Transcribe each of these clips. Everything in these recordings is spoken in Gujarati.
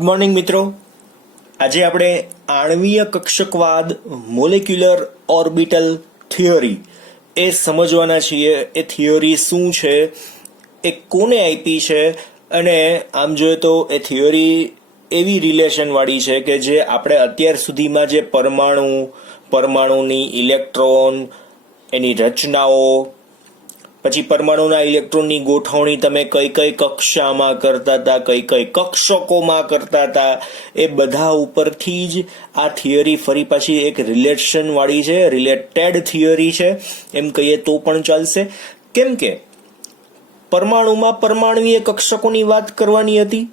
ગુડ મોર્નિંગ મિત્રો. આજે આપણે આણ્વીય કક્ષકવાદ મોલેક્યુલર ઓર્બિટલ થિયરી એ સમજવાના છીએ. એ થિયરી શું છે, એ કોને આપી છે, અને આમ જોઈએ તો એ થિયરી એવી રિલેશનવાળી છે કે જે આપણે અત્યાર સુધીમાં જે પરમાણુની ઇલેક્ટ્રોન, એની રચનાઓ, પછી પરમાણુના ઇલેક્ટ્રોનની ગોઠવણી તમે કઈ કઈ કક્ષામાં કરતા હતા, કઈ કઈ કક્ષકોમાં કરતા હતા, એ બધા ઉપરથી જ આ થિયરી ફરી પાછી એક રિલેશન વાળી છે, રિલેટેડ થિયરી છે એમ કહીએ તો પણ ચાલશે. કેમ કે પરમાણુમાં પરમાણુય કક્ષકોની વાત કરવાની હતી.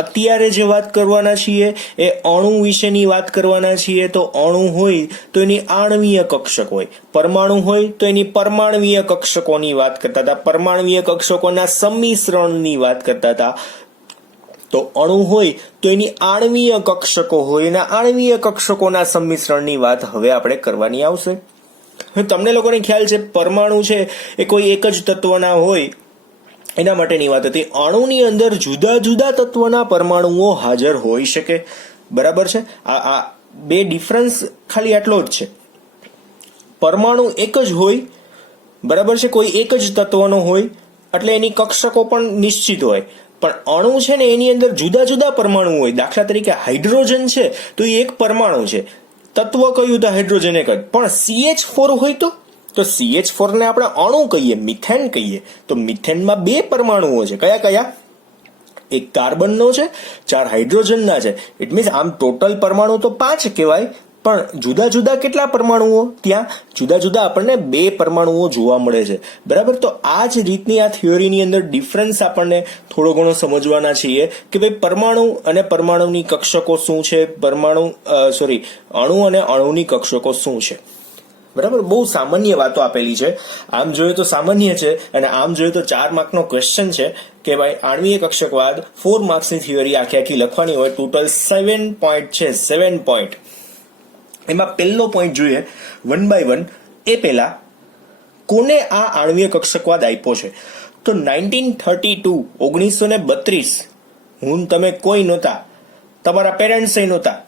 અત્યારે જે વાત કરવાના છીએ એ અણુ વિશેની વાત કરવાના છીએ. તો અણુ હોય તો એની આણ્વીય કક્ષક હોય, પરમાણુ હોય તો એની પરમાણ્વીય કક્ષકોની વાત કરતા હતા, પરમાણ્વીય કક્ષકોના સંમિશ્રણની વાત કરતા હતા. તો અણુ હોય તો એની આણ્વીય કક્ષકો હોય, એના આણ્વીય કક્ષકોના સંમિશ્રણની વાત હવે આપણે કરવાની આવશે. તમને લોકોને ખ્યાલ છે પરમાણુ છે એ કોઈ એક જ તત્વના હોય એના માટેની વાત હતી. અણુની અંદર જુદા જુદા તત્વના પરમાણુઓ હાજર હોઈ શકે, બરાબર છે. આ બે ડિફરન્સ ખાલી આટલો જ છે. પરમાણુ એક જ હોય, બરાબર છે, કોઈ એક જ તત્વનો હોય એટલે એની કક્ષકો પણ નિશ્ચિત હોય. પણ અણુ છે ને એની અંદર જુદા જુદા પરમાણુ હોય. દાખલા તરીકે હાઇડ્રોજન છે તો એ એક પરમાણુ છે, તત્વ કયું તો હાઇડ્રોજન એક જ. પણ CH4 હોય તો CH4 ને આપણે અણુ કહીએ, મિથેન કહીએ. તો મિથેનમાં બે પરમાણુઓ છે. કયા કયા? એક કાર્બનનો છે, 4 હાઇડ્રોજનના છે. ઇટ મીન્સ આમ ટોટલ પરમાણુ તો 5 કહેવાય, પણ જુદા જુદા કેટલા પરમાણુઓ? ત્યાં જુદા જુદા આપણને 2 પરમાણુઓ જોવા મળે છે, બરાબર. તો આ જ રીતની આ થિયરીની અંદર ડિફરન્સ આપણને થોડો ઘણો સમજવાના છીએ કે ભાઈ પરમાણુ અને પરમાણુની કક્ષકો શું છે, અણુ અને અણુની કક્ષકો શું છે, બરાબર. બહુ સામાન્ય વાતો આપેલી છે. આમ જોઈએ તો સામાન્ય છે, અને આમ જોઈએ તો 4 માર્કનો ક્વેશ્ચન છે કે ભાઈ આણ્વીય કક્ષકવાદ 4 માર્ક્સની થિયરી આખી લખવાની હોય. ટોટલ 7 પોઈન્ટ છે, 7 પોઈન્ટ. એમાં પહેલો પોઈન્ટ જોઈએ 1 બાય 1. એ પહેલા કોને આ આણ્વીય કક્ષકવાદ આપ્યો છે? તો 1932 હું તમે કોઈ નહોતા, તમારા પેરેન્ટ્સ નહોતા.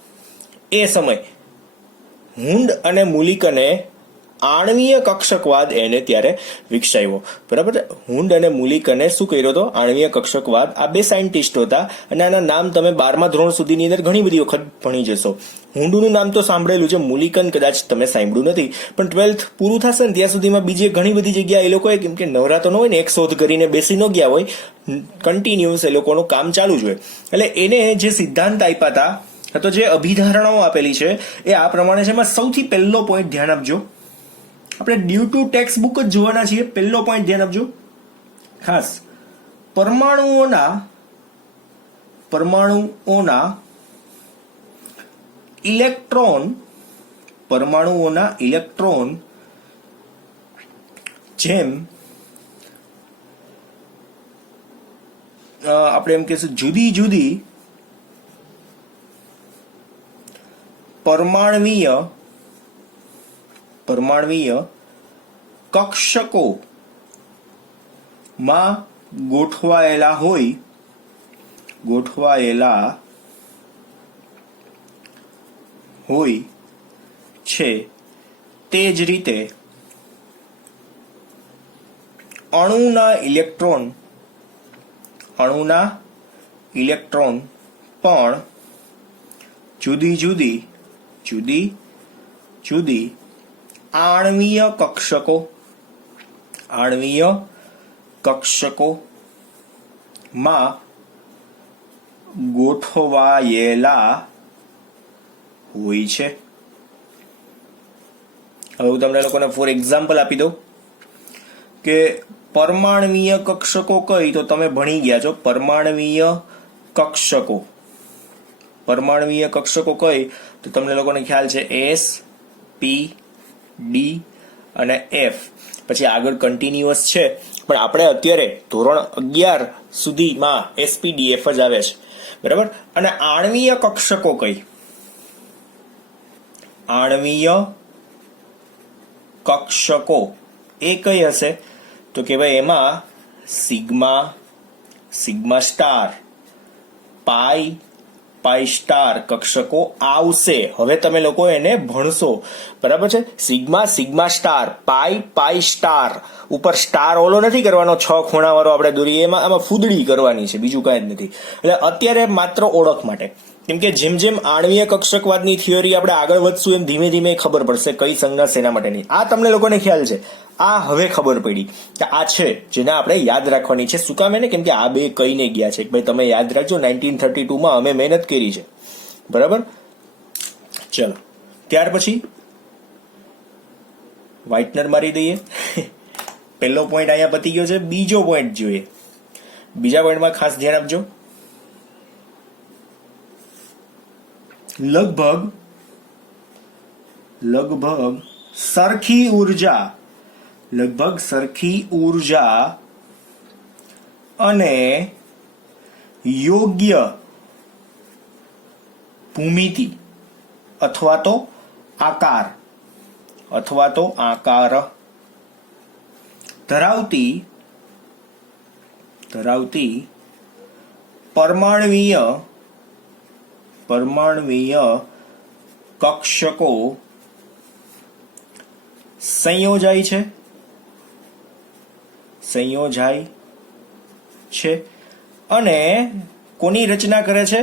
એ સમય હુન્ડ અને મુલિકને આણ્વીય કક્ષકવાદ એને ત્યારે વિકસાવ્યો, બરાબર. હુન્ડ અને મુલિકને શું કર્યો હતો? આણ્વીય કક્ષકવાદ. આ બે સાયન્ટિસ્ટ હતા અને આના નામ તમે 12મા ધોરણ સુધીની અંદર ઘણી બધી વખત ભણી જશો. હુન્ડનું નામ તો સાંભળેલું છે, મુલિકન કદાચ તમે સાંભળ્યું નથી, પણ 12th પૂરું થશે ને ત્યાં સુધીમાં બીજી ઘણી બધી જગ્યાએ એ લોકોએ, કેમ કે નવરાતો ન હોય ને, એક શોધ કરીને બેસી ન ગયા હોય, કન્ટિન્યુઅસ એ લોકોનું કામ ચાલુ જ હોય. એટલે એને જે સિદ્ધાંત આપ્યા હતા, તો જે અભિધારણાઓ આપેલી છે એ આ પ્રમાણે છે. એમાં સૌથી પહેલો પોઈન્ટ ધ્યાન આપજો, આપણે ડ્યુ ટુ ટેક્સ્ટ બુક જ જોવાના છીએ. પહેલો પોઈન્ટ ધ્યાન આપજો ખાસ. પરમાણુઓના ઇલેક્ટ્રોન જેમ આપણે એમ કહીશું જુદી જુદી પરમાણ્વીય કક્ષકોમાં ગોઠવાયેલા હોય છે, તે જ રીતે અણુના ઇલેક્ટ્રોન પણ જુદી જુદી આણ્વીય કક્ષકોમાં ગોઠવાયેલા હોય છે. હવે હું તમને લોકોને ફોર એક્ઝામ્પલ આપી દઉં કે પરમાણ્વીય કક્ષકો કઈ, તો તમે ભણી ગયા છો પરમાણ્વીય કક્ષકો કઈ, તો તમને લોકોને ખ્યાલ છે S, P, D અને F. પછી આગળ કન્ટિન્યુઅસ છે, પણ આપણે અત્યારે ધોરણ 11 સુધીમાં SPDF જ આવે છે, બરાબર. અને આણ્વીય કક્ષકો કઈ? આણ્વીય કક્ષકો એ કઈ હશે? તો કે ભાઈ એમાં સિગ્મા, સિગ્મા સ્ટાર, પાઈ પાઈ સ્ટાર કક્ષકો આવશે. હવે તમે લોકો એને ભણશો, બરાબર છે. સિગ્મા સિગ્મા સ્ટાર, પાઈ પાઈ સ્ટાર, ઉપર સ્ટાર ઓલો નથી કરવાનો 6 ખૂણાવાળો આપણે દોરીએ, આમાં ફૂદડી કરવાની છે, બીજું કાંઈ જ નથી. એટલે અત્યારે માત્ર ઓળખ માટે, કેમ કે જેમ જેમ આણ્વીય કક્ષકવાદની થિયરી આપણે આગળ વધશું એમ ધીમે ધીમે ખબર પડશે કઈ સંજ્ઞા શેના માટેની. આ તમને લોકોને ખ્યાલ છે, આ હવે ખબર પડી કે આ છે જેને આપણે યાદ રાખવાની છે. શું કામ એને? કેમ કે આ બે કહીને ગયા છે કે ભાઈ તમે યાદ રાખજો, 1932 અમે મહેનત કરી છે, બરાબર. ચલો, ત્યાર પછી વ્હાઇટનર મારી દઈએ. પહેલો પોઈન્ટ અહીંયા પતી ગયો છે. બીજો પોઈન્ટ જોઈએ. બીજા પોઈન્ટમાં ખાસ ધ્યાન આપજો. લગભગ સરખી ઉર્જા અને યોગ્ય ભૂમિતિ અથવા તો આકાર ધરાવતી પરમાણ્વીય કક્ષકો સંયોજાય છે અને કોની રચના કરે છે?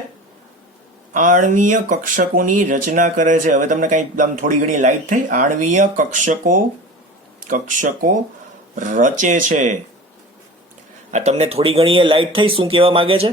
આણ્વીય કક્ષકોની રચના કરે છે. હવે તમને કઈ થોડી ઘણી લાઈટ થઈ? આણ્વીય કક્ષકો રચે છે. આ તમને થોડી ઘણી લાઈટ થઈ? શું કહેવા માંગે છે?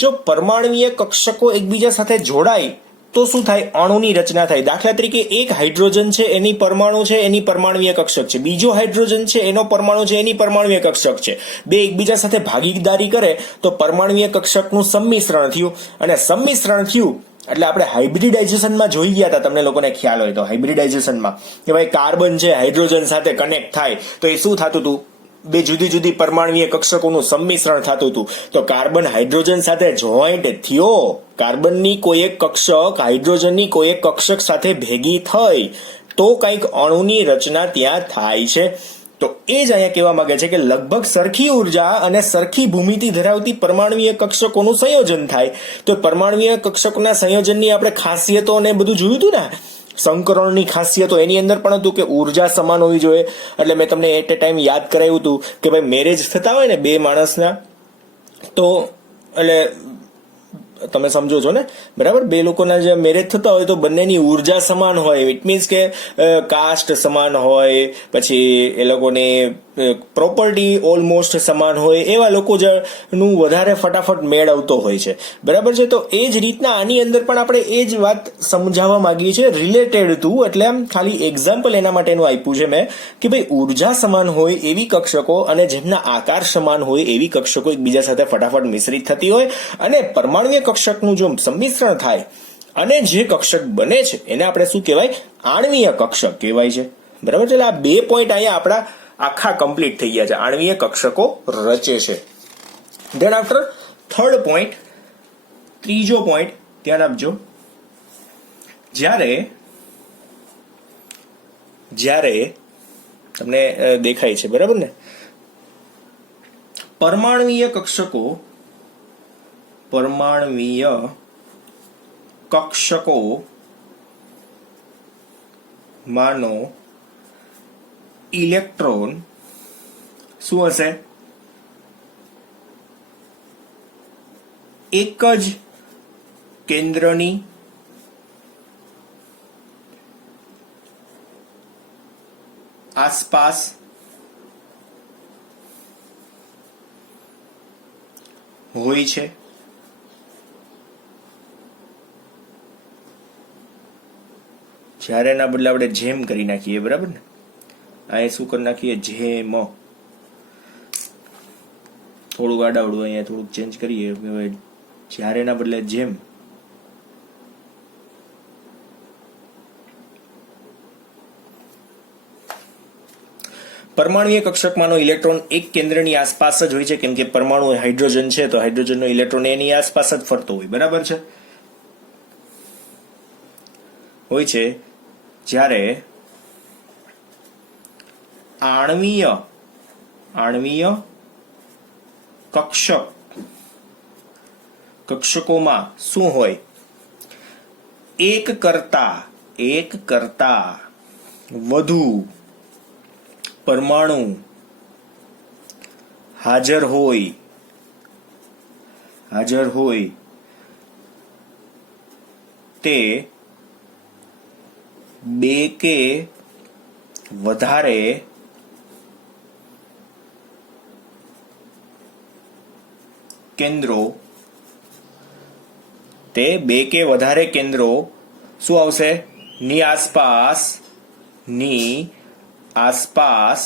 જો પરમાણ્વીય કક્ષકો એકબીજા સાથે જોડાય તો શું થાય? અણુની રચના થાય. દાખલા તરીકે એક હાઇડ્રોજન છે, એની પરમાણુ છે, એની પરમાણ્વીય કક્ષક છે. બીજો હાઇડ્રોજન છે, એનો પરમાણુ છે, એની પરમાણ્વીય કક્ષક છે. બે એકબીજા સાથે ભાગીદારી કરે તો પરમાણ્વીય કક્ષકનું સંમિશ્રણ થયું, અને સંમિશ્રણ થયું એટલે આપણે હાઇબ્રિડાઇઝેશનમાં જોઈ ગયા હતા, તમને લોકોને ખ્યાલ હોય તો. હાઇબ્રિડાઇઝેશનમાં કે ભાઈ કાર્બન છે હાઇડ્રોજન સાથે કનેક્ટ થાય તો એ શું થતું હતું? બે જુદી જુદી પરમાણ્વીય કક્ષકોનું સંમિશ્રણ થતું હતું. તો કાર્બન હાઇડ્રોજન સાથે જોઈન્ટ થયો, કાર્બનની કોઈ એક કક્ષક હાઇડ્રોજનની કોઈ એક કક્ષક સાથે ભેગી થઈ તો કંઈક અણુની રચના ત્યાં થાય છે. તો એ જ અહીંયા કહેવા માંગે છે કે લગભગ સરખી ઉર્જા અને સરખી ભૂમિતિ ધરાવતી પરમાણ્વીય કક્ષકોનું સંયોજન થાય. તો પરમાણ્વીય કક્ષકોના સંયોજનની આપણે ખાસિયતો અને બધું જોયું હતું ને, સંકરણની ખાસિયતો, એની અંદર પણ હતું કે ઉર્જા સમાન હોવી જોઈએ. એટલે મેં તમને એટ એ ટાઈમ યાદ કરાવ્યું હતું કે ભાઈ મેરેજ થતા હોય ને બે માણસના, તો એટલે તમે સમજો છો ને, બરાબર. બે લોકોના જે મેરેજ થતા હોય તો બંનેની ઉર્જા સમાન હોય. ઇટ મીન્સ કે કાસ્ટ સમાન હોય, પછી એ લોકોની પ્રોપર્ટી ઓલમોસ્ટ સમાન હોય, એવા લોકો નું વધારે ફટાફટ મેળ આવતો હોય છે, બરાબર છે. તો એ જ રીતના આની અંદર પણ આપણે એ જ વાત સમજાવવા માંગીએ છીએ, રિલેટેડ ટુ. એટલે આમ ખાલી એક્ઝામ્પલ એના માટેનું આપ્યું છે મેં કે ભાઈ ઉર્જા સમાન હોય એવી કક્ષકો અને જેમના આકાર સમાન હોય એવી કક્ષકો એકબીજા સાથે ફટાફટ મિશ્રિત થતી હોય, અને પરમાણ્વીય કક્ષકનું જો સંમિશ્રણ થાય અને જે કક્ષક બને છે એને આપણે શું કહેવાય? આણ્વીય કક્ષક કહેવાય છે, બરાબર છે. એટલે આ બે પોઈન્ટ અહીંયા આપણા આખા કમ્પ્લીટ થઈ ગયા છે. આણ્વીય કક્ષકો રચે છે. ધેન આફ્ટર થર્ડ પોઈન્ટ, ત્રીજો પોઈન્ટ ધ્યાન આપજો. જ્યારે તમને દેખાય છે, બરાબર ને, પરમાણ્વીય કક્ષકો માનો ઇલેક્ટ્રોન શું હશે? એક જ કેન્દ્રની આસપાસ હોય છે. જ્યારે એના બદલે આપણે જેમ કરી નાખીએ, બરાબર ને, અહીંયા શું કરી નાખીએ? જેમ. થોડુંક આડાવડું અહીંયા થોડુંક ચેન્જ કરીએ. જ્યારે એના બદલે જેમ. પરમાણુય કક્ષકમાંનો ઇલેક્ટ્રોન એક કેન્દ્રની આસપાસ જ હોય છે, કેમ કે પરમાણુ હાઇડ્રોજન છે તો હાઇડ્રોજનનો ઇલેક્ટ્રોન એની આસપાસ જ ફરતો હોય, બરાબર છે. હોય છે જ્યારે આણ્વીય કક્ષકોમાં શું હોય? એક કરતા વધુ પરમાણુ હાજર હોય તે બે કે વધારે કેન્દ્રો શું આવશે? ની આસપાસ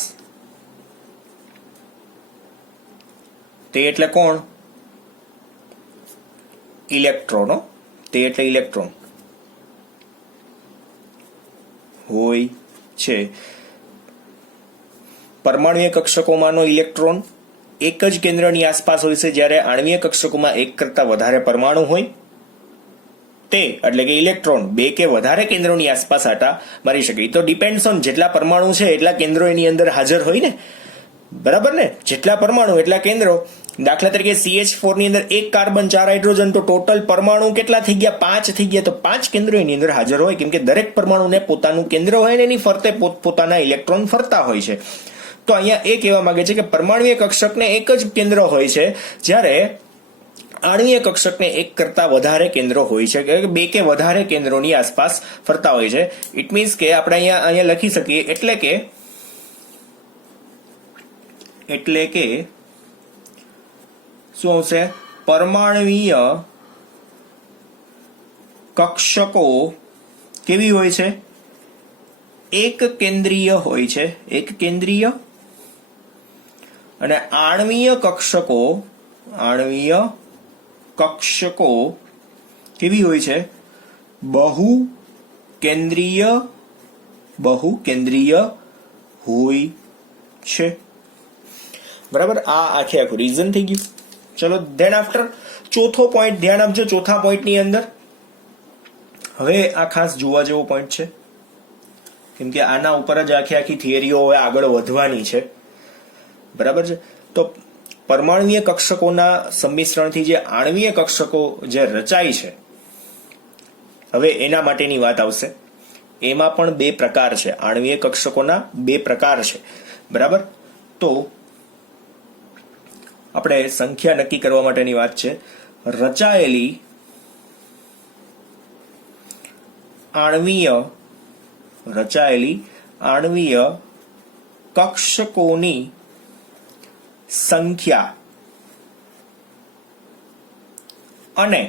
તે એટલે કોણ? ઇલેક્ટ્રોનો. તે એટલે ઇલેક્ટ્રોન હોય છે. પરમાણુય કક્ષકોમાંનો ઇલેક્ટ્રોન એક જ કેન્દ્રની આસપાસ હોય છે, જ્યારે આણ્વીય કક્ષકોમાં એક કરતા વધારે પરમાણુ હોય તે એટલે કે ઇલેક્ટ્રોન બે કે વધારે કેન્દ્રોની આસપાસ આટા મારી શકે. તો ડિપેન્ડ્સ ઓન જેટલા પરમાણુ છે એટલા કેન્દ્રો એની અંદર હાજર હોય ને, બરાબર ને? જેટલા પરમાણુ એટલા કેન્દ્રો. દાખલા તરીકે CH4 ની અંદર એક કાર્બન 4 હાઇડ્રોજન, તો ટોટલ પરમાણુ કેટલા થઈ ગયા? 5 થઈ ગયા. તો 5 કેન્દ્રો એની અંદર હાજર હોય, કેમ કે દરેક પરમાણુને પોતાનું કેન્દ્ર હોય ને એની ફરતે પોતાના ઇલેક્ટ્રોન ફરતા હોય છે. તો અહીંયા એ કહેવા માંગે છે કે પરમાણુય કક્ષકને એક જ કેન્દ્ર હોય છે, જ્યારે આણ્વીય કક્ષકને એક કરતા વધારે કેન્દ્રો હોય છે, કે બે કે વધારે કેન્દ્રોની આસપાસ ફરતા હોય છે. ઇટ મીન્સ કે આપણે અહીંયા લખી શકીએ એટલે કે શું આવશે? પરમાણ્વીય કક્ષકો કેવી હોય છે? એક કેન્દ્રીય હોય છે, એક કેન્દ્રીય. અને આણ્વીય કક્ષકો કેવી હોય છે? બહુ કેન્દ્રીય હોય છે. બરાબર? આ આખું રીઝન થઈ ગયું. ચલો ધેન આફ્ટર ચોથો પોઈન્ટ ધ્યાન આપજો. ચોથા પોઈન્ટની અંદર હવે આ ખાસ જોવા જેવો પોઈન્ટ છે, કેમ કે આના ઉપર જ આખી થિયરીઓ હવે આગળ વધવાની છે. બરાબર છે? તો પરમાણ્વીય કક્ષકોના સંમિશ્રણથી જે આણ્વીય કક્ષકો જે રચાય છે, હવે એના માટેની વાત આવશે. એમાં પણ બે પ્રકાર છે. આણ્વીય કક્ષકોના બે પ્રકાર છે. બરાબર? તો આપણે સંખ્યા નક્કી કરવા માટેની વાત છે. રચાયેલી આણ્વીય કક્ષકોની સંખ્યા અને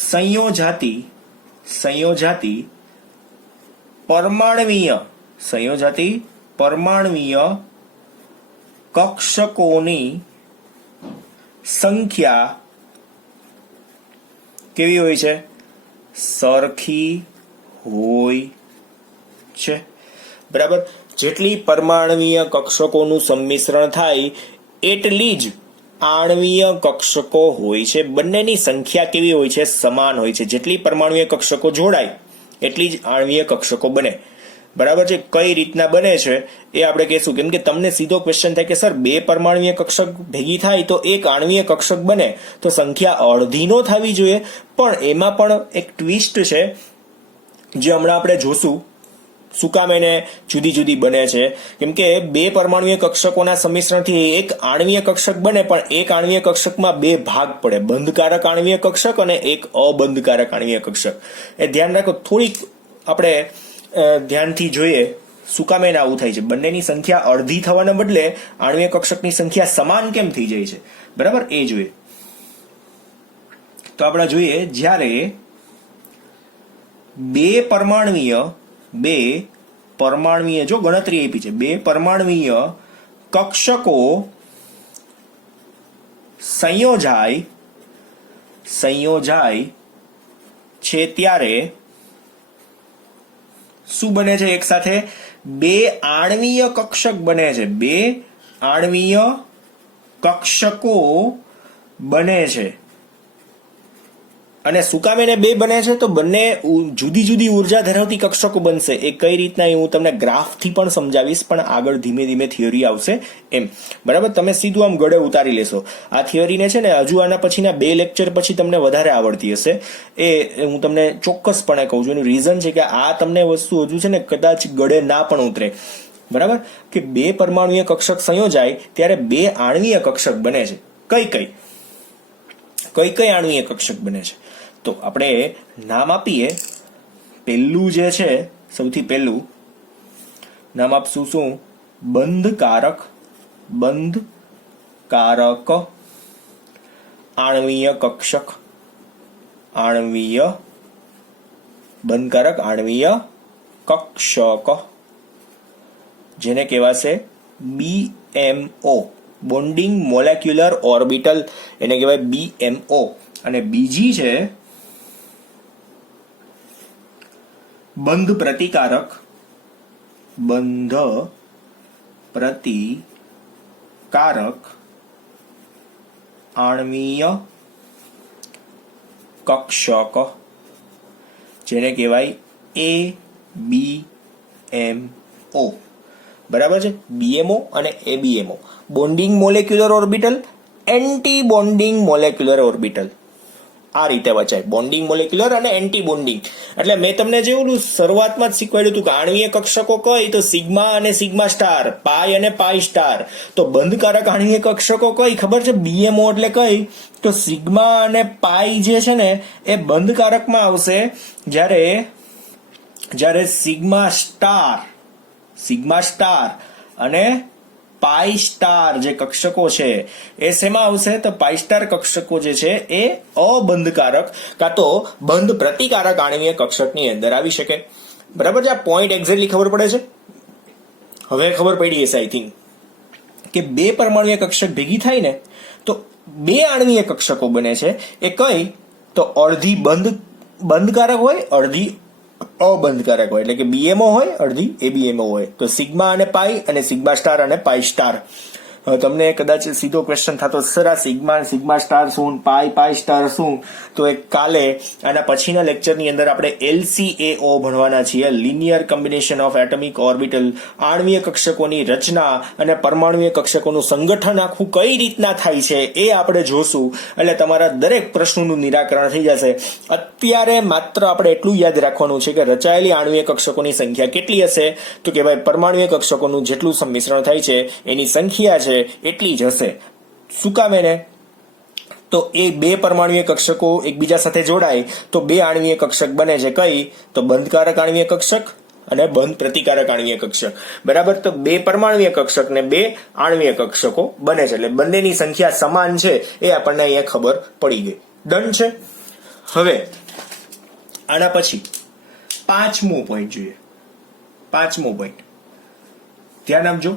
સંયોજાતી પરમાણ્વીય કક્ષકોની સંખ્યા કેવી હોય છે? સરખી હોય છે. બરાબર? જેટલી પરમાણ્વીય કક્ષકોનું સંમિશ્રણ થાય એટલી જ આણ્વીય કક્ષકો હોય છે. બંનેની સંખ્યા કેવી હોય છે? સમાન હોય છે. જેટલી પરમાણ્વીય કક્ષકો જોડાય એટલી જ આણ્વીય કક્ષકો બને. બરાબર છે? કઈ રીતના બને છે એ આપણે કહીશું, કેમ કે તમને સીધો ક્વેશ્ચન થાય કે સર બે પરમાણ્વીય કક્ષક ભેગી થાય તો એક આણ્વીય કક્ષક બને, તો સંખ્યા અડધી નો થવી જોઈએ. પણ એમાં પણ એક ટ્વિસ્ટ છે, જે હમણાં આપણે જોશું. શું કામ એને જુદી જુદી બને છે? કેમ કે બે પરમાણ્વીય કક્ષકોના સંમિશ્રણથી એક આણ્વીય કક્ષક બને, પણ એક આણ્વીય કક્ષકમાં બે ભાગ પડે, બંધકારક આણ્વીય કક્ષક અને એક અબંધકારક આણ્વીય કક્ષક. એ ધ્યાન રાખો. થોડીક આપણે ધ્યાનથી જોઈએ શું કામ એને આવું થાય છે. બંનેની સંખ્યા અડધી થવાના બદલે આણ્વીય કક્ષકની સંખ્યા સમાન કેમ થઈ જાય છે? બરાબર? એ જોઈએ. તો આપણે જોઈએ, જ્યારે બે પરમાણ્વીય જો ગણતરી આપી છે, બે પરમાણ્વીય કક્ષકો સંયોજાય છે ત્યારે શું બને છે? એક સાથે બે આણ્વીય કક્ષક બને છે. બે આણ્વીય કક્ષકો બને છે. અને શું કામ એને બે બને છે? તો બંને જુદી જુદી ઉર્જા ધરાવતી કક્ષકો બનશે. એ કઈ રીતના એ હું તમને ગ્રાફથી પણ સમજાવીશ, પણ આગળ ધીમે ધીમે થિયરી આવશે એમ. બરાબર, તમે સીધું આમ ગળે ઉતારી લેશો. આ થિયરીને છે ને હજુ આના પછીના 2 લેક્ચર પછી તમને વધારે આવડતી હશે. એ હું તમને ચોક્કસપણે કહું છું. એનું રીઝન છે કે આ તમને વસ્તુ હજુ છે ને કદાચ ગળે ના પણ ઉતરે. બરાબર, કે 2 પરમાણુય કક્ષક સંયોજાય ત્યારે 2 આણ્વીય કક્ષક બને છે. કઈ કઈ આણ્વીય કક્ષક બને છે? તો આપણે નામ આપીએ. પહેલું જે છે, સૌથી પહેલું નામ આપશું શું? બંધકારક આણ્વીય કક્ષક. બંધકારક આણ્વીય કક્ષક, જેને કહેવાશે BMO, બોન્ડિંગ મોલેક્યુલર ઓર્બિટલ, એને કહેવાય BMO. અને બીજી છે બંધ પ્રતિકારક આણ્વીય કક્ષક, જેને કહેવાય ABMO. બરાબર છે? BMO અને ABMO, bonding molecular orbital, anti bonding molecular orbital. આ રીતે વચાય, બોન્ડિંગ મોલેક્યુલર અને એન્ટી બોન્ડિંગ. એટલે મેં તમને જેવું શરૂઆતમાં જ શીખવાડ્યું હતું કે આણ્વીય કક્ષકો કઈ? તો સિગ્મા અને સિગ્મા સ્ટાર, પાઈ અને પાઈ સ્ટાર. તો બંધકારક આણ્વીય કક્ષકો કઈ ખબર છે? BMO એટલે કઈ? તો સિગ્મા અને પાઈ જે છે ને એ બંધકારકમાં આવશે જ્યારે સિગ્મા સ્ટાર અને પાઈ સ્ટાર જે કક્ષકો છે એ શેમાં આવશે? તો પાઈ સ્ટાર કક્ષકો જે છે એ અબંધકારક કાં તો બંધ પ્રતિકારક આણ્વીય કક્ષકની અંદર આવી શકે. બરાબર છે? આ પોઈન્ટ એક્ઝેક્ટલી ખબર પડે છે? હવે ખબર પડી હશે આઈ થિંક કે 2 પરમાણુય કક્ષક ભેગી થાય ને તો 2 આણ્વીય કક્ષકો બને છે. એ કઈ? તો અડધી બંધકારક હોય, અડધી અબંધકારક હોય. એટલે કે BMO હોય, અડધી ABMO હોય. તો સિગ્મા અને પાઈ અને સિગ્મા સ્ટાર અને પાઈ સ્ટાર. તમને કદાચ સીધો ક્વેશ્ચન થતો સર આ સિગ્મા સ્ટાર શું, પાઈ સ્ટાર શું? તો એક કાલે આના પછીના લેક્ચરની અંદર આપણે LCAO ભણવાના છીએ, linear combination of atomic orbital. આણ્વીય કક્ષકોની રચના અને પરમાણુય કક્ષકોનું સંગઠન આખું કઈ રીતના થાય છે એ આપણે જોશું. એટલે તમારા દરેક પ્રશ્નોનું નિરાકરણ થઈ જશે. અત્યારે માત્ર આપણે એટલું યાદ રાખવાનું છે કે રચાયેલી આણ્વીય કક્ષકોની સંખ્યા કેટલી હશે? તો કે ભાઈ પરમાણુય કક્ષકોનું જેટલું સંમિશ્રણ થાય છે એની સંખ્યા છે એટલી જ હશે. શું કામ એને? તો એ 2 પરમાણુય કક્ષકો એકબીજા સાથે જોડાય તો 2 આણ્વીય કક્ષક બને છે. કઈ? તો બંધકારક આણ્વીય કક્ષક અને બંધ પ્રતિકારક આણ્વીય કક્ષક. બરાબર, તો 2 પરમાણુય કક્ષક ને 2 આણ્વીય કક્ષકો બને છે. એટલે બંનેની સંખ્યા સમાન છે એ આપણને અહીંયા ખબર પડી ગઈ. ડન છે? હવે આના પછી 5મો પોઈન્ટ જોઈએ. 5મો પોઈન્ટ ધ્યાન આપજો.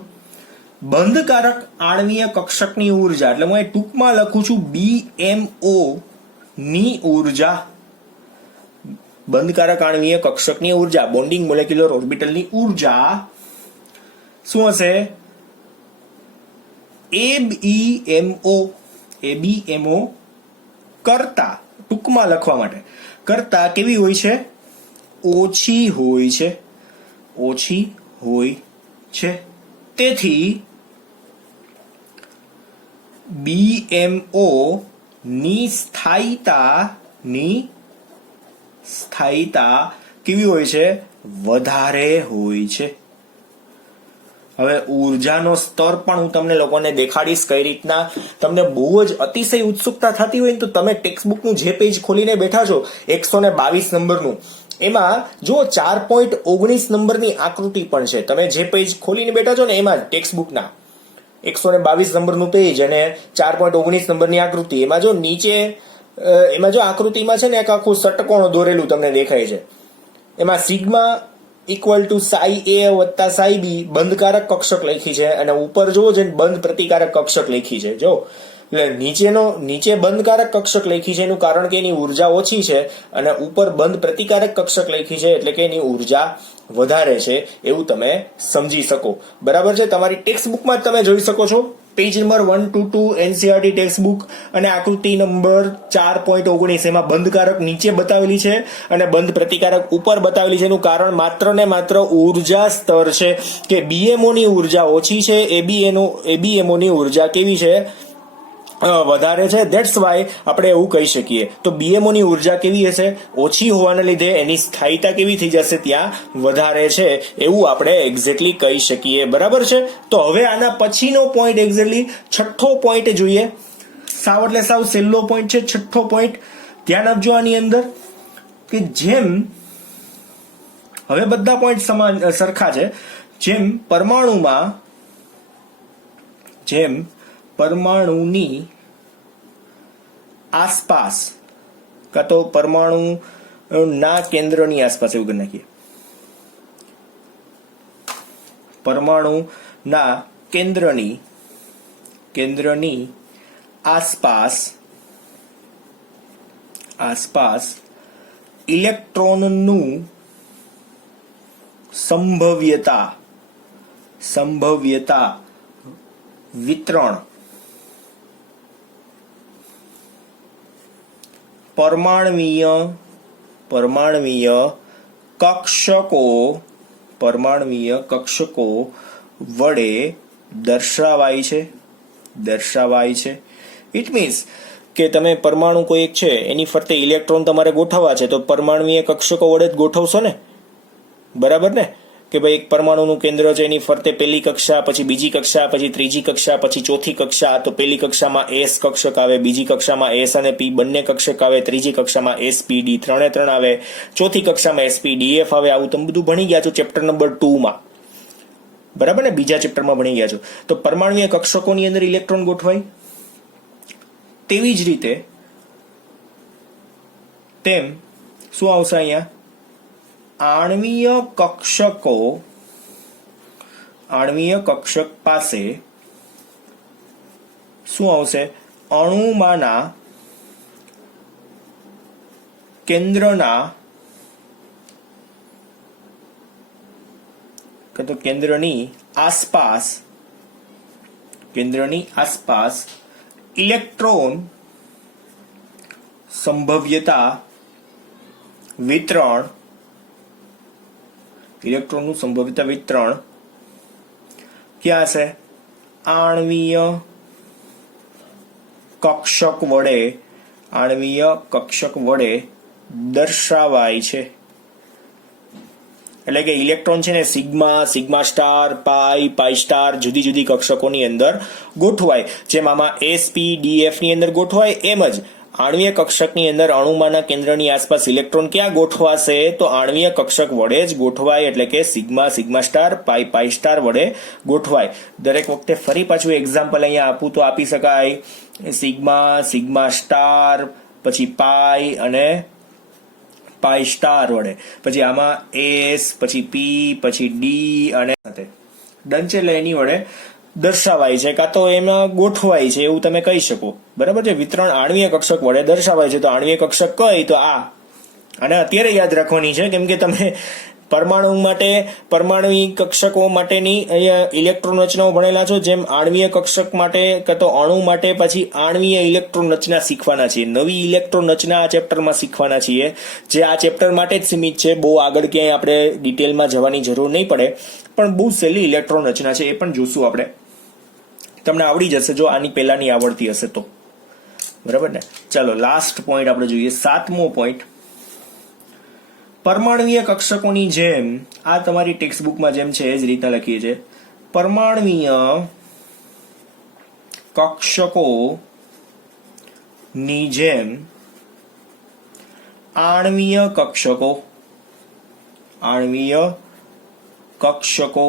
બંધકારક આણ્વીય કક્ષકની ઉર્જા, એટલે હું એ ટૂંકમાં લખું છું BMO ની ઉર્જા. બંધકારક આણ્વીય કક્ષકની ઉર્જા, બોન્ડિંગ મોલેક્યુલર ઓર્બિટલની ઉર્જા શું હશે? ABMO કરતા, ટૂંકમાં લખવા માટે કરતા કેવી હોય છે? ઓછી હોય છે. તેથી BMO ની સ્થાયીતા કેવી હોય છે? વધારે હોય છે. હવે ઉર્જાનો સ્તર પણ હું તમને લોકોને દેખાડીશ કઈ રીતના. તમને બહુ જ અતિશય ઉત્સુકતા થતી હોય ને તો તમે ટેક્સ્ટબુકનું જે પેજ ખોલીને બેઠા છો 122 નંબરનું, એમાં જો 4.19 નંબરની આકૃતિ પણ છે. તમે જે પેજ ખોલીને બેઠા છો ને એમાં ટેક્સ્ટબુકના 122 નંબરનું પેજ અને 4.19 નંબરની આકૃતિ, એમાં જો નીચે આકૃતિમાં છે ને એક આખું ષટકોણ દોરેલું તમને દેખાય છે. એમાં sigma equal to psi A વત્તા સાઈ B બંધકારક કક્ષક લખી છે અને ઉપર જો બંધ પ્રતિકારક કક્ષક લખી છે. જો એટલે નીચે બંધકારક કક્ષક લખી છે એનું કારણ કે એની ઉર્જા ઓછી છે અને ઉપર બંધ પ્રતિકારક કક્ષક લખી છે એટલે કે એની ઉર્જા વધારે છે, એવું તમે સમજી શકો. બરાબર છે? તમારી ટેક્સ્ટ બુકમાં જ તમે જોઈ શકો છો. Page number 122 NCERT text book અને આકૃતિ નંબર 4.19 એમાં બંધકારક નીચે બતાવેલી છે અને બંધ પ્રતિકારક ઉપર બતાવેલી છે. એનું કારણ માત્ર ને માત્ર ઉર્જા સ્તર છે કે BMO ની ઉર્જા ઓછી છે, ABMO ની ઉર્જા કેવી છે, વધારે છે. ધેટ્સ વાય આપણે એવું કહી શકીએ. તો BMO ની ઉર્જા કેવી હશે, ઓછી હોવાને લીધે એની સ્થાયીતા કેવી થઈ જશે, ત્યાં વધારે છે એવું આપણે એક્ઝેક્ટલી કહી શકીએ. બરાબર છે. તો હવે આના પછીનો પોઈન્ટ એક્ઝેક્ટલી છઠ્ઠો પોઈન્ટ જોઈએ. સાવ એટલે સાવ છેલ્લો પોઈન્ટ છે છઠ્ઠો પોઈન્ટ. ધ્યાન આપજો આની અંદર કે જેમ હવે બધા પોઈન્ટ સમાન સરખા છે. જેમ પરમાણુની આસપાસ કાં તો પરમાણુના કેન્દ્રની આસપાસ એવું કરી નાખીએ, પરમાણુના કેન્દ્રની આસપાસ ઇલેક્ટ્રોનનું સંભવ્યતા વિતરણ પરમાણ્વીય કક્ષકો વડે દર્શાવાય છે. ઇટ મીન્સ કે તમે પરમાણુ કોઈ એક છે એની ફરતે ઇલેક્ટ્રોન તમારે ગોઠવવા છે તો પરમાણ્વીય કક્ષકો વડે જ ગોઠવશો ને, બરાબર ને? કે ભાઈ એક પરમાણુનું કેન્દ્ર છે એની ફરતે પહેલી કક્ષા, પછી બીજી કક્ષા, પછી ત્રીજી કક્ષા, પછી ચોથી કક્ષા. તો પહેલી કક્ષામાં S કક્ષક આવે, બીજી કક્ષામાં S અને P બંને કક્ષક આવે, ત્રીજી કક્ષામાં SPD 3 આવે, ચોથી કક્ષામાં SPDF આવે. આવું તમે બધું ભણી ગયા છો ચેપ્ટર નંબર 2 માં, બરાબર ને? બીજા ચેપ્ટરમાં ભણી ગયા છો. તો પરમાણુય કક્ષકોની અંદર ઇલેક્ટ્રોન ગોઠવાય. તેવી જ રીતે તેમ શું આવશે અહીંયા, આણ્વીય કક્ષક પાસે શું આવશે, અણુમાંના કેન્દ્રની આસપાસ ઇલેક્ટ્રોન સંભવ્યતા વિતરણ ક્યાં છે, આણ્વીય કક્ષક વડે દર્શાવાય છે. એટલે કે ઇલેક્ટ્રોન છે ને સિગ્મા સ્ટાર, પાઈ સ્ટાર જુદી જુદી કક્ષકોની અંદર ગોઠવાય. જેમ આમાં SPDF ની અંદર ગોઠવાય એમ જ આણ્વીય કક્ષકની અંદર અણુમાંના કેન્દ્રની આસપાસ ઇલેક્ટ્રોન ક્યાં ગોઠવાશે, તો આણ્વીય કક્ષક વડે જ ગોઠવાય. એટલે કે સિગ્મા સ્ટાર, પાઈ સ્ટાર વડે ગોઠવાય. દરેક વખતે ફરી પાછું એક્ઝામ્પલ અહીંયા આપું તો આપી શકાય. સિગ્મા સ્ટાર, પછી પાઈ અને પાઈ સ્ટાર વડે, પછી આમાં S, પછી P, પછી D અને ડન છે. એટલે એની વડે દર્શાવાય છે કાં તો એમાં ગોઠવાય છે એવું તમે કહી શકો. બરાબર છે. વિતરણ આણ્વીય કક્ષક વડે દર્શાવાય છે. તો આણ્વીય કક્ષક કઈ, તો આ. અને અત્યારે યાદ રાખવાની છે કેમ કે તમે પરમાણુય કક્ષકો માટેની અહીંયા ઇલેક્ટ્રોન રચનાઓ ભણેલા છો. જેમ આણ્વીય કક્ષક માટે કાં તો અણુ માટે પછી આણ્વીય ઇલેક્ટ્રોન રચના શીખવાના છીએ. નવી ઇલેક્ટ્રોન રચના આ ચેપ્ટરમાં શીખવાના છીએ, જે આ ચેપ્ટર માટે જ સીમિત છે. બહુ આગળ ક્યાંય આપણે ડિટેલમાં જવાની જરૂર નહીં પડે, પણ બહુ સહેલી ઇલેક્ટ્રોન રચના છે, એ પણ જોશું આપણે. તમને આવડી જશે જો આની પહેલાની આવડતી હશે તો, બરાબર ને? ચાલો લાસ્ટ પોઈન્ટ આપણે જોઈએ, 7મો પોઈન્ટ. પરમાણ્વીય કક્ષકોની જેમ આ તમારી ટેક્સ્ટ બુકમાં જેમ છે એ જ રીતના લખીએ છીએ. પરમાણ્વીય કક્ષકોની જેમ આણ્વીય કક્ષકો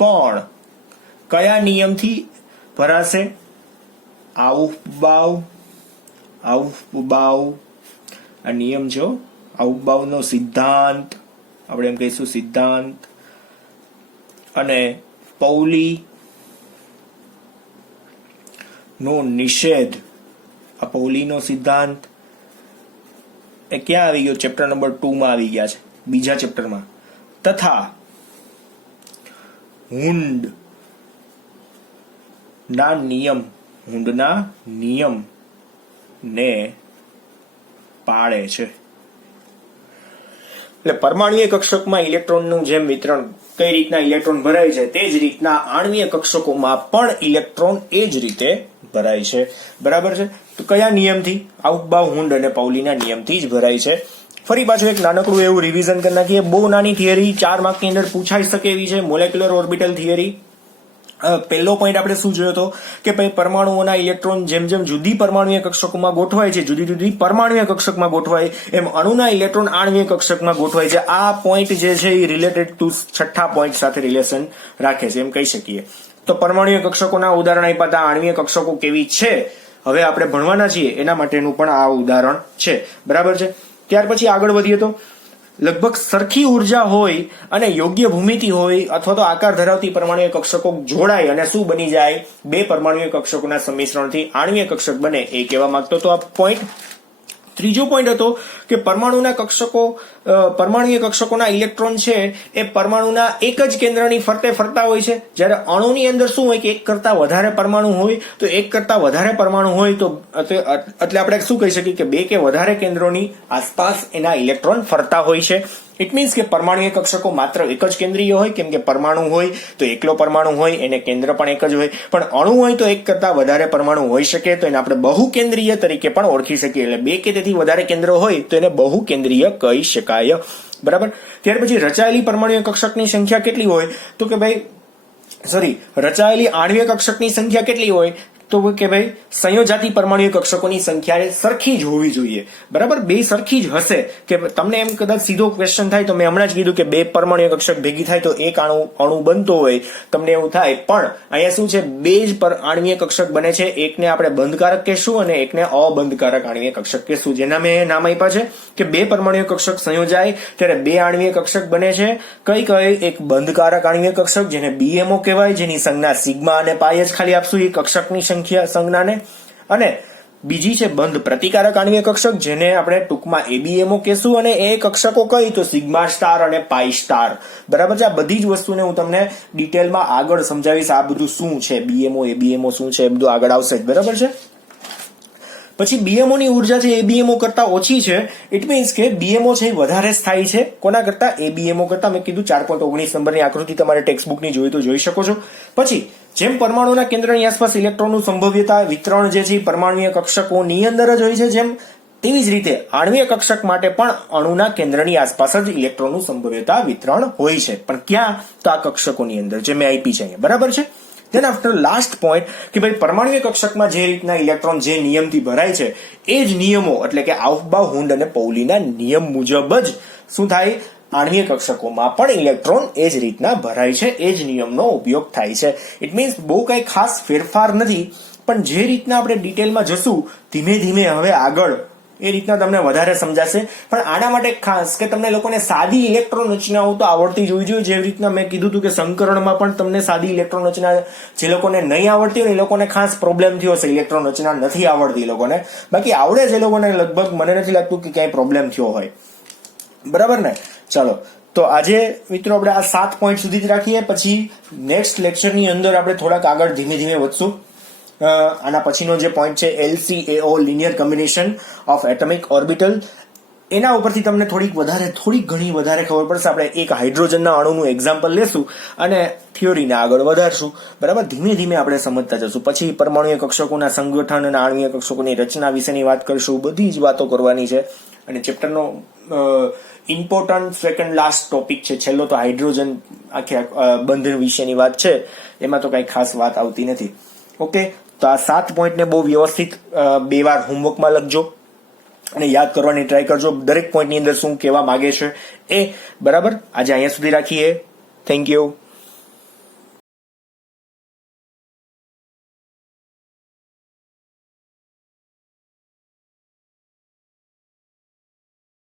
પણ કયા નિયમથી ભરાશે? આઉફબાઉ આ નિયમ છે. આઉફબાઉનો સિદ્ધાંત આપણે એમ કહીશું, સિદ્ધાંત. અને પૌલી નો નિષેધ, આ પૌલીનો સિદ્ધાંત એ ક્યાં આવી ગયો? ચેપ્ટર નંબર 2 માં આવી ગયા છે, બીજા ચેપ્ટરમાં. તથા હુન્ડ ના નિયમ હુંડના નિયમ ને પાળે છે. એટલે પરમાણુય કક્ષકમાં ઇલેક્ટ્રોનનું જેમ વિતરણ કઈ રીતના ઇલેક્ટ્રોન ભરાય છે તે જ રીતના આણ્વીય કક્ષકોમાં પણ ઇલેક્ટ્રોન એ જ રીતે ભરાય છે. બરાબર છે. તો કયા નિયમથી? આઉફબાઉ હુન્ડ અને પાઉલીના નિયમથી જ ભરાય છે. ફરી પાછું એક નાનકડું એવું રિવિઝન કરી નાખીએ. બહુ નાની થિયરી 4 માર્કની અંદર પૂછાઈ શકે એવી છે, મોલેક્યુલર ઓર્બિટલ થિયરી. પહેલો પોઈન્ટ આપણે શું જોયો હતો કે ભાઈ પરમાણુઓના ઇલેક્ટ્રોન જેમ જેમ જુદી પરમાણુય કક્ષકોમાં ગોઠવાય છે, જુદી જુદી પરમાણુય કક્ષકમાં ગોઠવાય એમ અણુના ઇલેક્ટ્રોન આણ્વીય કક્ષકમાં ગોઠવાય છે. આ પોઈન્ટ જે છે એ રિલેટેડ ટુ છઠ્ઠા પોઈન્ટ સાથે રિલેશન રાખે છે એમ કહી શકીએ. તો પરમાણુય કક્ષકોના ઉદાહરણ આપ્યા હતા. આણ્વીય કક્ષકો કેવી છે હવે આપણે ભણવાના છીએ એના માટેનું પણ આ ઉદાહરણ છે. બરાબર છે. ત્યાર પછી આગળ વધીએ તો લગભગ સરખી ઉર્જા હોય અને યોગ્ય ભૂમિતિ હોય અથવા તો આકાર ધરાવતી પરમાણુય કક્ષકો જોડાય અને શું બની જાય? બે પરમાણુય કક્ષકોના સંમિશ્રણથી આણ્વીય કક્ષક બને એ કહેવા માંગતો તો આ પોઈન્ટ. ત્રીજો પોઈન્ટ હતો કે પરમાણુય કક્ષકોના ઇલેક્ટ્રોન છે એ પરમાણુના એક જ કેન્દ્રની ફરતે ફરતા હોય છે. જ્યારે અણુની અંદર શું હોય કે એક કરતા વધારે પરમાણુ હોય તો એક કરતા વધારે પરમાણુ હોય તો એટલે આપણે શું કહી શકીએ કે બે કે વધારે કેન્દ્રોની આસપાસ એના ઇલેક્ટ્રોન ફરતા હોય છે. ઇટ મીન્સ કે પરમાણુય કક્ષકો માત્ર એક જ કેન્દ્રીય હોય, કેમ કે પરમાણુ હોય તો એકલો પરમાણુ હોય એને કેન્દ્ર પણ એક જ હોય, પણ અણુ હોય તો એક કરતા વધારે પરમાણુ હોઈ શકે તો એને આપણે બહુકેન્દ્રીય તરીકે પણ ઓળખી શકીએ. એટલે બે કે તેથી વધારે કેન્દ્રો હોય તો એને બહુકેન્દ્રીય કહી શકાય. બરાબર. ત્યાર પછી રચાયેલી પરમાણુય કક્ષકની સંખ્યા કેટલી હોય તો કે ભાઈ રચાયેલી આણ્વીય કક્ષકની સંખ્યા કેટલી હોય તો કે ભાઈ સંયોજાતી પરમાણુય કક્ષકોની સંખ્યા સરખી જ હોવી જોઈએ. બરાબર. બે સરખી જ હશે. કે તમને એમ કદાચ સીધો ક્વેશ્ચન થાય તો મેં હમણાં જ કીધું કે બે પરમાણુય કક્ષક ભેગી થાય તો એક અણુ બનતો હોય, તમને એવું થાય, પણ અહીંયા શું છે બે જ આણ્વીય કક્ષક બને છે. એકને આપણે બંધકારક કહેશું અને એકને અબંધકારક આણ્વીય કક્ષક કહેશું. જેના મેં નામ આપ્યા છે કે બે પરમાણુય કક્ષક સંયોજાય ત્યારે બે આણ્વીય કક્ષક બને છે. કઈ એક બંધકારક આણ્વીય કક્ષક જેને BMO કહેવાય, જેની સંજ્ઞા સિગ્મા અને પાઈ જ ખાલી આપશું એ કક્ષકની સંજ્ઞાને, અને બીજી છે બંધ પ્રતિકારક આણ્વીય કક્ષક જેને આપણે ટૂંકમાં ABMO કહેશું. અને એ કક્ષકો કઈ તો સિગ્મા સ્ટાર અને પાઈ સ્ટાર. બરાબર છે. આ બધી જ વસ્તુને હું તમને ડિટેલમાં આગળ સમજાવીશ. આ બધું શું છે BMO ABMO શું છે એ બધું આગળ આવશે જ. બરાબર છે. પછી BMO ની ઉર્જા છે ABMO કરતા ઓછી છે. ઇટ મીન્સ કે BMO છે વધારે સ્થાયી છે કોના કરતા? ABMO કરતા. મેં કીધું 4.19 નંબરની આકૃતિ તમારે ટેક્સ્ટબુકની જોઈ તો જોઈ શકો છો. પછી જેમ પરમાણુના કેન્દ્રની આસપાસ ઇલેક્ટ્રોનનું સંભવ્યતા વિતરણ જે છે પરમાણુય કક્ષકોની અંદર જ હોય છે, જેમ તેવી જ રીતે આણ્વીય કક્ષક માટે પણ અણુના કેન્દ્રની આસપાસ જ ઇલેક્ટ્રોનનું સંભવ્યતા વિતરણ હોય છે. પણ ક્યાં? તો આ કક્ષકોની અંદર જે મેં આપી છે અહીંયા. બરાબર છે. ધેન આફ્ટર લાસ્ટ પોઈન્ટ કે ભાઈ પરમાણુય કક્ષકમાં જે રીતના ઇલેક્ટ્રોન જે નિયમથી ભરાય છે એ જ નિયમો એટલે કે આઉફબાઉ હુન્ડ અને પાઉલીના નિયમ મુજબ જ શું થાય? આણ્વીય કક્ષકોમાં પણ ઇલેક્ટ્રોન એ જ રીતના ભરાય છે. એ જ નિયમનો ઉપયોગ થાય છે. ઇટ મીન્સ બહુ કઈ ખાસ ફેરફાર નથી, પણ જે રીતના આપણે ડિટેલમાં જશું ધીમે ધીમે હવે આગળ એ રીતના તમને વધારે સમજાશે. પણ આના માટે ખાસ કે તમને લોકોને સાદી ઇલેક્ટ્રોન રચનાઓ તો આવડતી જ હોવી જોઈએ. જેવી રીતના મેં કીધું હતું કે સંકરણમાં પણ તમને સાદી ઇલેક્ટ્રોન રચના જે લોકોને નહીં આવડતી હોય એ લોકોને ખાસ પ્રોબ્લેમ થયો હશે. ઇલેક્ટ્રોન રચના નથી આવડતી એ લોકોને, બાકી આવડે છે એ લોકોને. લગભગ મને નથી લાગતું કે ક્યાંય પ્રોબ્લેમ થયો હોય. બરાબર ને? ચાલો, તો આજે મિત્રો આપણે આ 7 પોઈન્ટ સુધી જ રાખીએ. પછી નેક્સ્ટ લેક્ચરની અંદર આપણે થોડાક આગળ ધીમે ધીમે વધશું. આના પછીનો જે પોઈન્ટ છે LCAO linear combination of atomic orbital, એના ઉપરથી તમને થોડી ઘણી વધારે ખબર પડશે. આપણે એક હાઇડ્રોજનના અણુનું એક્ઝામ્પલ લેશું અને થિયોરીને આગળ વધારશું. બરાબર. ધીમે ધીમે આપણે સમજતા જશું. પછી પરમાણુય કક્ષકોના સંગઠન અને આણ્વીય કક્ષકોની રચના વિશેની વાત કરીશું. બધી જ વાતો કરવાની છે. અને ચેપ્ટરનો ઇમ્પોર્ટન્ટ સેકન્ડ લાસ્ટ ટોપિક છે, છેલ્લો તો હાઇડ્રોજન આખે બંધન વિશેની વાત છે. એમાં તો કઈ ખાસ વાત આવતી નથી. ઓકે, તો આ 7 પોઈન્ટને બહુ વ્યવસ્થિત 2 વાર હોમવર્કમાં લખજો અને યાદ કરવાની ટ્રાય કરજો. દરેક પોઈન્ટની અંદર શું કહેવા માંગે છે એ. બરાબર. આજે અહીંયા સુધી રાખીએ. Thank you.